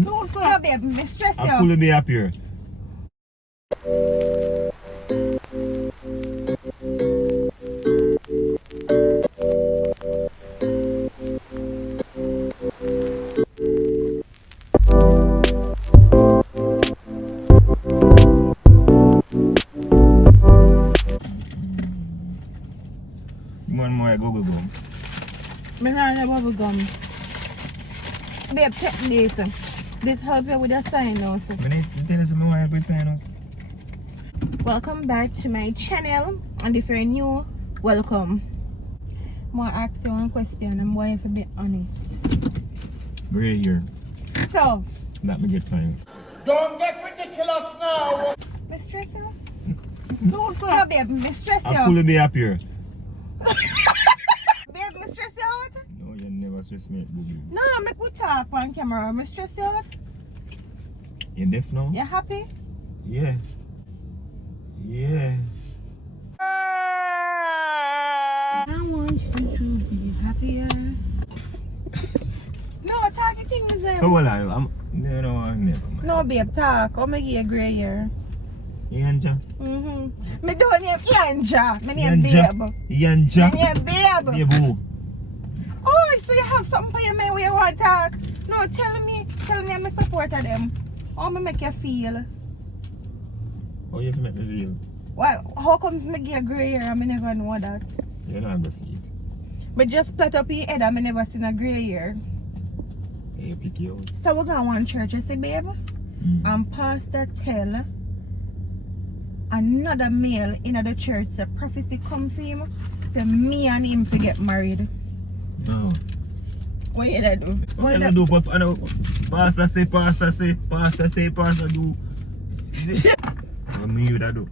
No, sir. No, babe, me stress I you. could be up here. One more go. Me not have bubble gum. Babe, check this. This help you with your sinus. I need to tell you something more help with sinus. Welcome back to my channel, and if you're new, welcome. I'm gonna ask you one question. I'm going to be honest. Gray here. So, That me get fine. Don't get ridiculous now. me stress you? No, sir. No, babe, me stress I you. could be up here. Babe, me stress you out? No, you never stress me, boogie. No, make we talk on camera. Me stress you out? You deaf now? You happy? Yeah. Yeah. I want you to be happier. No, talk your thing is So what are you? I'm never mind. No, babe, talk. I'll make you a grey hair. Yanja. Me don't name Yanja. Me name Babe. Yanja. Me name Babe. Babe who? Oh, so you have something for your man where you want to talk? No, tell me I'm a supporter them. How me make you feel? Oh, you have to make me feel. Why? How come me get a grey hair? I never know that. You're not gonna see it. But just split up your head. I never seen a grey hair. You pick you out. So we go one church, you see, babe? And pastor tell another male in the church, the prophecy come for him, say me and him to get married. No. What you gonna do? What you do? But I know, pastor say, do. What me you that do?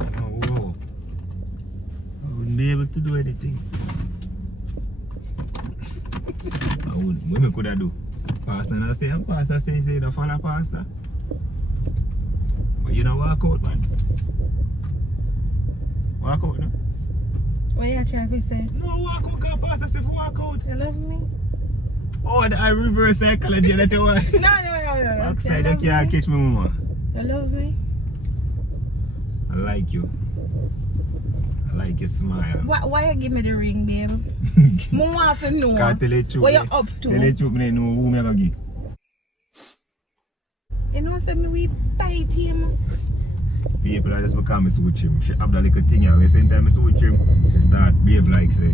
Oh, whoa. I wouldn't be able to do anything. I wouldn't. What me could I do? Pastor not say, and pastor say, you don't follow pastor. But you don't walk out, man. Walk out, no? What you trying to say? No, walk out, because pastor say, walk out. You love me? Oh, I reverse psychology, that you want. No. Backside, you can't catch me, mama. You love me? I like you. I like your smile. Why you give me the ring, babe? I want to know. Can't tell the truth. What you up to? Tell the truth, I know who me gonna give. You know, say me we bite him. People are just become switch him. She have that little thing here. The same time I switch him, she start behave like say,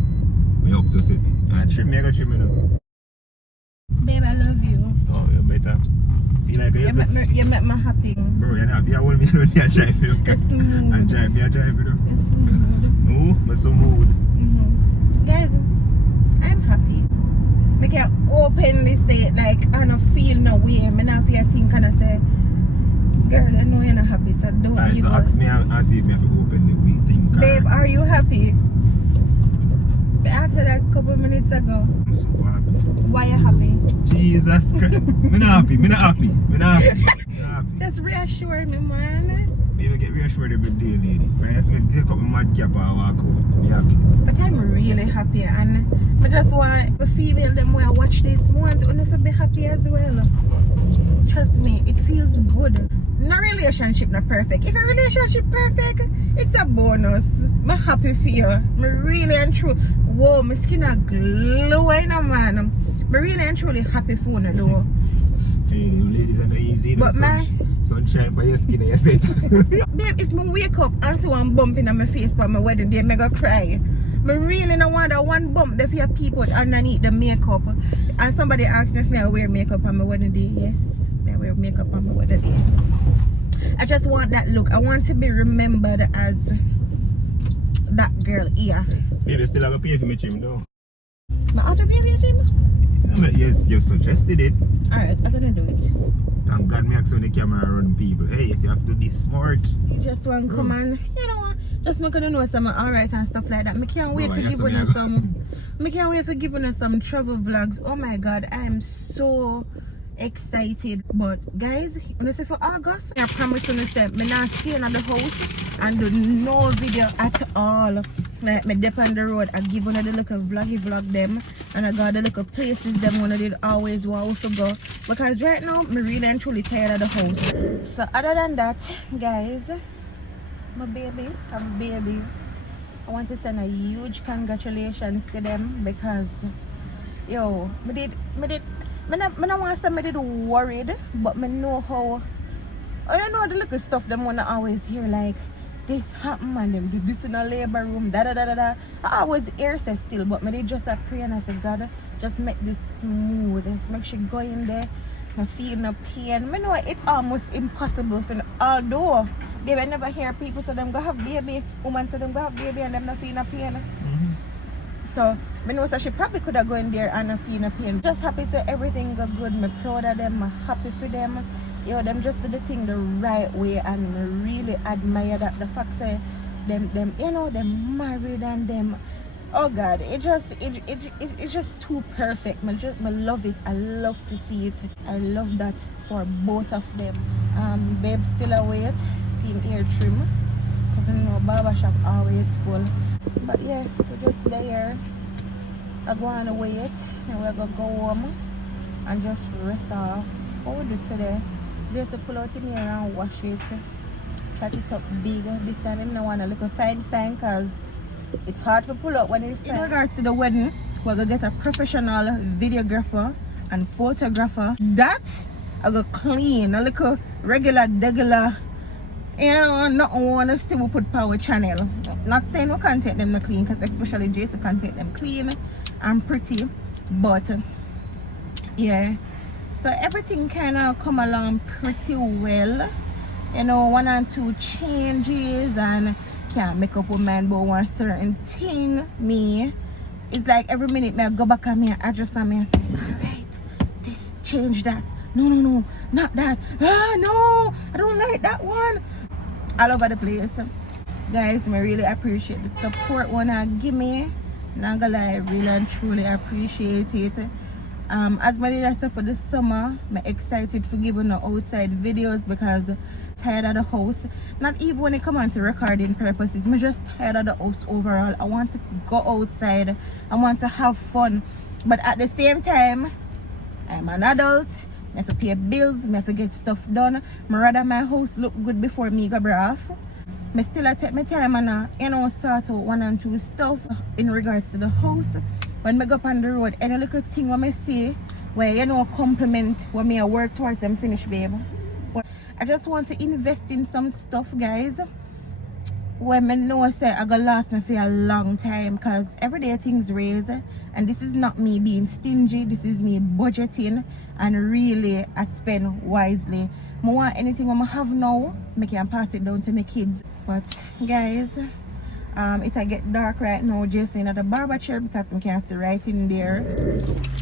me up to sit. And I trim me, I go trim me now. Babe, I love you. Oh, you better. Feel like You make me happy. Bro, you're not. If you hold me, I don't need to drive you. It's smooth. I drive me, I drive you. It's smooth. No, but so mood. Guys, I'm happy. I can openly say it like I don't feel no way. I don't feel think and I say, girl, I know you're not happy, so don't Alright, so ask me and see if I have to open the week thing. Babe, are you happy? I asked her that a couple minutes ago. I'm so happy. Why you happy? Jesus Christ. I'm not happy. Just reassure me, man. Baby, get reassured every day, lady. If I just take up my madcap and walk out, be happy. But I'm really happy, and I just want the female them who watch this want to be happy as well. Trust me, it feels good. No relationship not perfect. If a relationship perfect, it's a bonus. I'm happy for you. I'm really and true. Whoa, my skin are glowing, man. I'm really and truly happy for you, though. Hey, ladies are not easy. But man, sunshine for your skin and your set. babe, if I wake up and see one bump in my face for my wedding day, I'm gonna cry. I really don't want that one bump there for your people underneath the makeup. And somebody asked me if I wear makeup on my wedding day. Yes, I wear makeup on my wedding day. I just want that look. I want to be remembered as that girl here. Baby, still have to pay for me trim though. I have to pay for your trim? Yes, you suggested it. Alright, I'm gonna do it. Thank God me ask on the camera around people. Hey, if you have to be smart. You just want to come and, you know what, just make you know some alright and stuff like that. I can't wait for giving us some. I can't wait for giving us some travel vlogs. Oh my God, I am so excited. But guys, when I say for August, I promise you that I'm not staying at the house and do no video at all. Like me dip on the road, I give one of the little vlog them, and I got the little places them one of did always want to go. Because right now, me really and truly tired of the house. So other than that, guys, my baby, have a baby. I want to send a huge congratulations to them because, yo, me not want to say me did worried, but me know how, I don't know the little stuff them wanna always hear like, this happen and them do this in a labor room, da da da da da. I always hear say still, but me did just a pray and I said, God, just make this smooth, just make sure go in there, I feel no pain. Me know it's almost impossible for, although they will never hear people say them go have baby, woman say them go have baby and them not feel no pain. So, I know so she probably could have gone there and not feel no pain. Just happy say everything go good, me proud of them, I'm happy for them. Yo, them just do the thing the right way and I really admire that the fact say them you know, them married and them, oh God, it's just too perfect. Me love it. I love to see it. I love that for both of them. Babe still await team ear trim because you know barbershop always full. But yeah, we're just there. I go on to wait and we're gonna go home and just rest off. What we do today? Just to pull out in here and wash it. Cut it up big. This time I don't want to look fine because it's hard to pull up when it's fine. In regards to the wedding, we're going to get a professional videographer and photographer. That I go clean. A little regular, you know, not want to still put power channel. Not saying we can't take them clean because especially Jason can take them clean and pretty. But yeah. So everything kind of come along pretty well. You know, 1 or 2 changes and can't make up with man about one certain thing. Me, it's like every minute me I go back and me I adjust and me I say, alright, this change that. No, not that. Ah, no, I don't like that one. All over the place. Guys, I really appreciate the support one I give me. Not gonna lie, I really and truly appreciate it. As my did I said for the summer, I'm excited for giving the outside videos because I'm tired of the house. Not even when it comes on to recording purposes, I'm just tired of the house overall. I want to go outside, I want to have fun, but at the same time, I'm an adult. I have to pay bills, I have to get stuff done. I rather my house look good before me go off. I still take my time and you know, sort out 1 or 2 stuff in regards to the house. When I go up on the road, any little thing when I see where you know compliment when I work towards them finish, babe. But I just want to invest in some stuff, guys. When I know I say I gonna last me for a long time because everyday things raise and this is not me being stingy, this is me budgeting and really I spend wisely. I want anything I have now, I can pass it down to my kids. But guys, it get dark right now, Jason at the barber chair because I can't see right in there.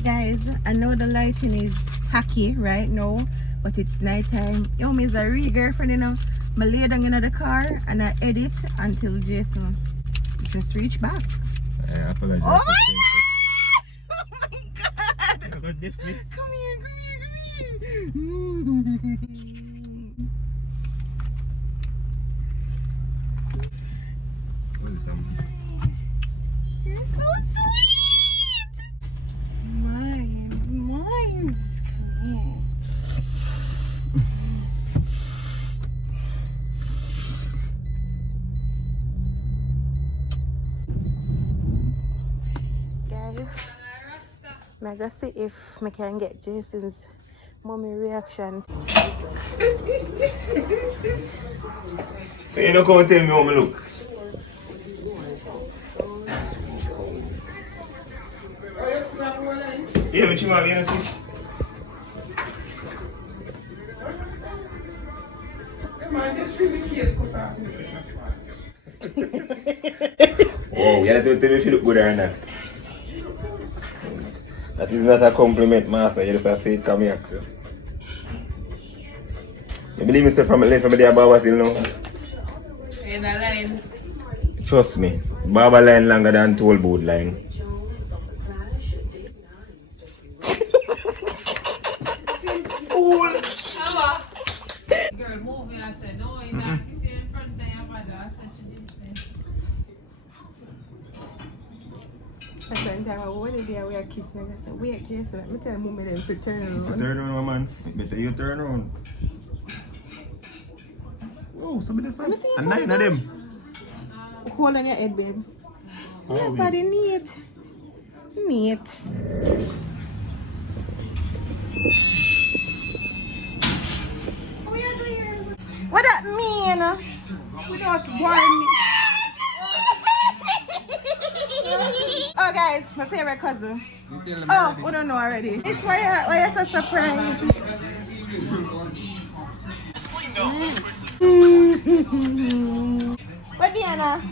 Guys, I know the lighting is tacky right now, but it's night time. Yo, me is a real girlfriend, you know. I lay down in the car and I edit until Jason just reach back. I apologize. Oh my God! Come here. You're so sweet! Mine. Come here. Guys, I'm gonna see if I can get Jason's mommy reaction. So you don't come and tell me how I look? Yeah, but you want to be honest? Oh, you have to tell me if you look good or not. That is not a compliment, master. You just have to say it, come here. So. You believe me, sir, from the barber till now? In a line. Trust me, barber line longer than toll board line. Cool. Girl, move me. I said, no, you're not. You see in front of your mother. I said, she didn't say. That's the time when they we are kissing. I said, wait, kiss. Let me tell mommy them to turn around. Turn around, man. Better you turn around. Oh, somebody said. Let me see And if 9 of them. Hold on your head, babe. Oh, Your babe. body neat. Neat. What that mean? Without warning. Oh guys, my favorite cousin. Oh, we don't know already. It's why you're so surprised. What Diana?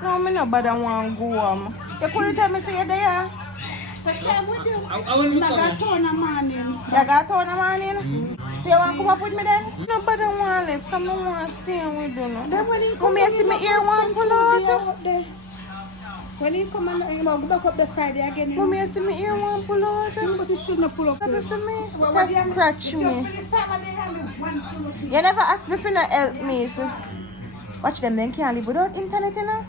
No, me no bother want go home. You couldn't tell me say you're there. So came with you. I will look I got at torn a morning. You got to in the morning? So you want to come up with me then? No bother want left. Come on, want to stay with you. No. Then when he Come here, see me ear one pull out. When he come and you know, back up the Friday again. Come here, see me ear one pull out. But he shouldn't pull up. Happy for me? That scratch me. You never asked me if you not help me. So. Watch them, then can't live without internet, you know?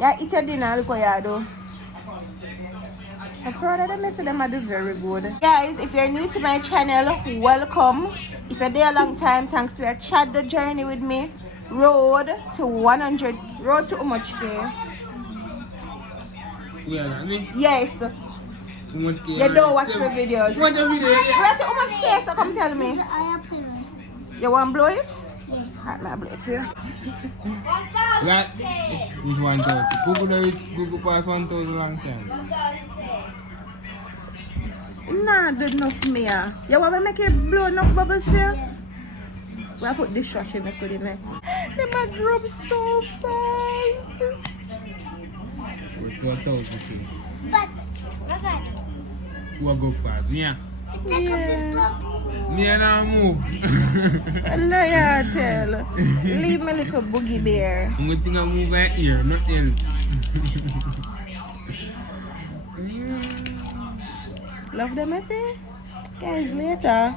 Yeah, eat your dinner, look what you do. I'm proud of them, I say them I do very good. Guys, if you're new to my channel, welcome. If you're there a long time, thanks for your chat the journey with me. Road to 100. Road to how much pay? Yeah, me. Yes. You don't watch my videos. Watch the video. Road to how much pay? So come tell me. I have to. You want to blow it? Alright, I'll blow it for you. Right. Which 1,000? Google pass 1,000 long time. Nah, good enough for me. You want me to make it blow enough bubbles for you? We'll put dishwasher in the there. They might drop so fast. With 2,000. But, Who will go fast? Yeah. Yeah. Me and I move. Allah ya tell. Leave me like a boogie bear. I'm going to move my ear, not else. Love them, I say. Guys, later.